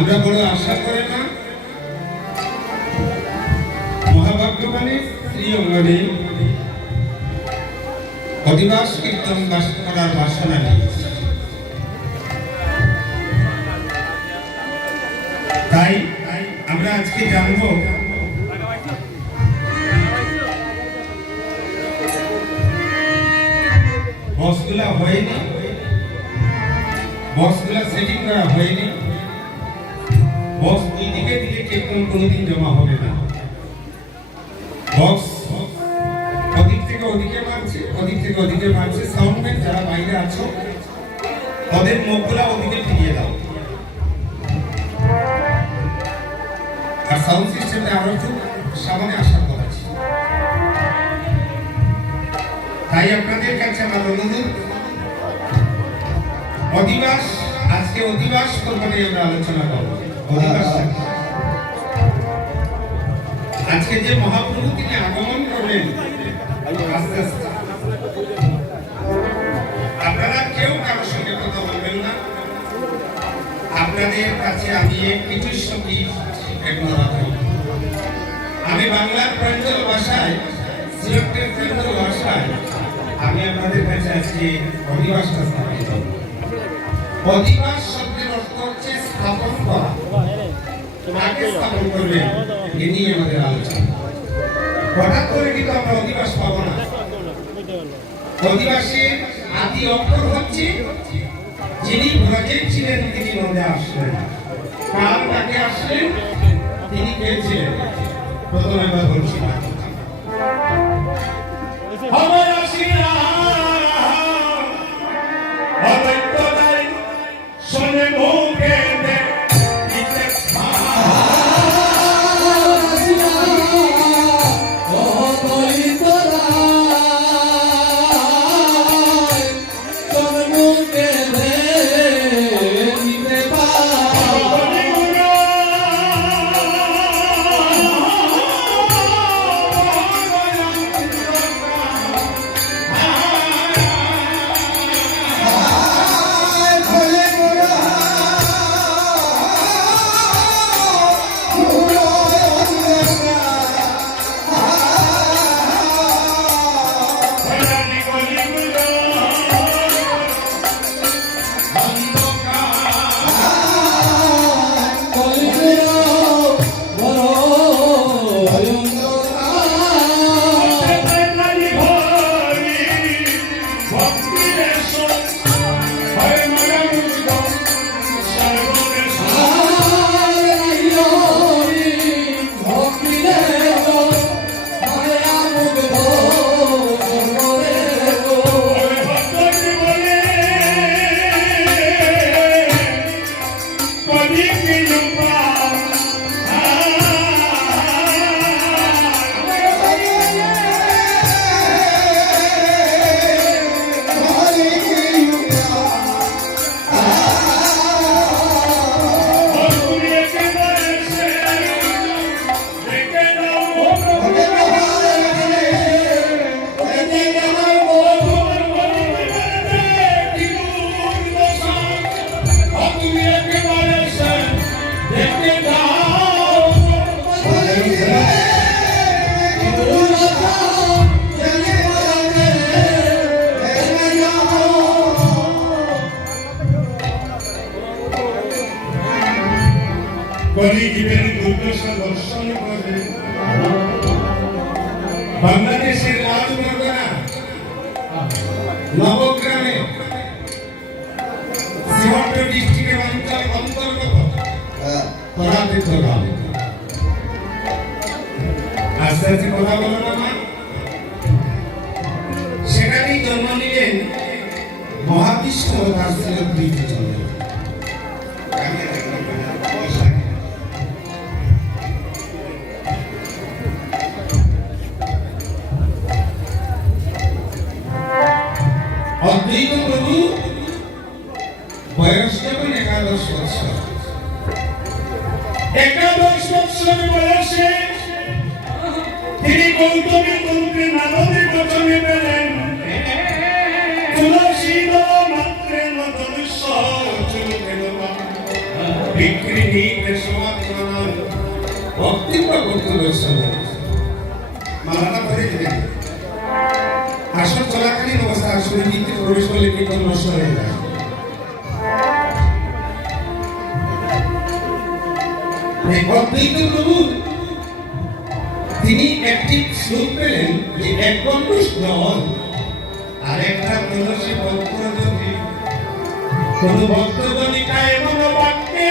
আমরা বড় আশা করে না। অধিবাস, কীর্তন, বাস, করার তাই আমরা আজকে জানব বক্সগুলা হয়নি। বসগুলা সেটিং করা হয়নি। বক্স দুই দিকে দিকে কীর্তন কোনোদিন জমা হবে না। বক্স ওদিক থেকে ওদিকে মারছে ওদিক থেকে ওদিকে মারছে সাউন্ডম্যান যারা বাইরে আছো ওদের মুখগুলা ওদিকে ফিরিয়ে দাও। আর সাউন্ড সিস্টেমটা আরও একটু সামনে আসার কথা আছে। তাই আপনাদের কাছে আমার অনুরোধ, অধিবাস, আজকে অধিবাস কোম্পানি আমরা আলোচনা করব। আজকে যে মহাপ্রভু তিনি আগমন করবেন আস্তে আস্তে। আপনারা কেউ কারোর সঙ্গে কথা বলবেন না। আপনাদের কাছে আমি কিছু সংগীত আমি বাংলার প্রাঞ্জল ভাষায় সিলেক্টের প্রাঞ্জল ভাষায়, আমি আপনাদের কাছে আজকে স্থাপিত অধিবাস শব্দের অর্থ হচ্ছে স্থাপন করা কাকে স্থাপন করবেন এ নিয়ে আমাদের আলোচনা হঠাৎ করে কিন্তু আমরা অধিবাস পাবো না। অধিবাসীর আদি অক্ষর হচ্ছে যিনি ব্রজের ছিলেন তিনি নদে আসলেন কার তাকে আসলেন, তিনি কে প্রথমে আমরা বলছি কলিজীবের দুর্দশা দর্শন করবে বাংলাদেশের রাজবর্গনা নবগ্রামে সিহট ডিস্ট্রিক্টের অঞ্চল অন্তর্গত পরাতীত গ্রাম। আস্তে আস্তে কথা বলো না মা। সেখানেই জন্ম নিলেন মহাবিশ্ব তার ছিল প্রীতি চন্দ্র প্রীতিচন্দ্র অদ্বৈত প্রভু বয়স যখন একাদশ বৎসর। একাদশ বৎসর বয়সে তিনি গৌতমী তন্ত্রে নারদের বচনে পেলেন। তুলসী মাত্রে নতনুস্বর বিক্রি নিতে সমাপ্তমান বক্তব্য করতে বসে মালাটা পরে দিলেন। আসর চলাকালীন অবস্থা আসলে নিতে প্রবেশ করলে কিন্তু নষ্ট হয়ে যায়? তিনি একটি শ্লোক পেলেন যে এক গণ্ডুষ জল আর একটা পত্র যদি কোন ভক্তজনিকা এমন বাক্যে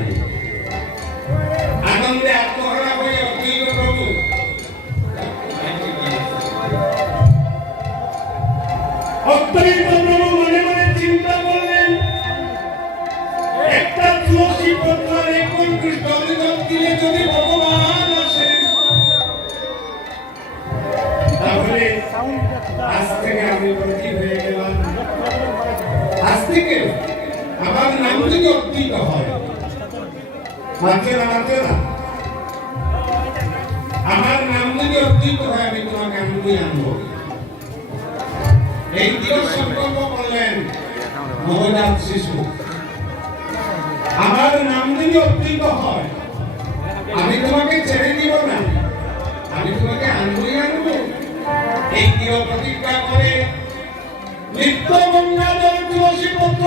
অর্পিত হয়। মানছে না মানছে না। আমার নাম যদি অর্পিত হয়, আমি তোমাকে আনবই আনব। এই দিবস সংকল্প করলেন নবজাত শিশু। আমার নাম যদি অর্পিত হয়, আমি তোমাকে ছেড়ে দিব না। আমি তোমাকে আনবই আনব। এই দৃঢ় প্রতিজ্ঞা করে নিত্য গঙ্গাধর তুলসী পত্র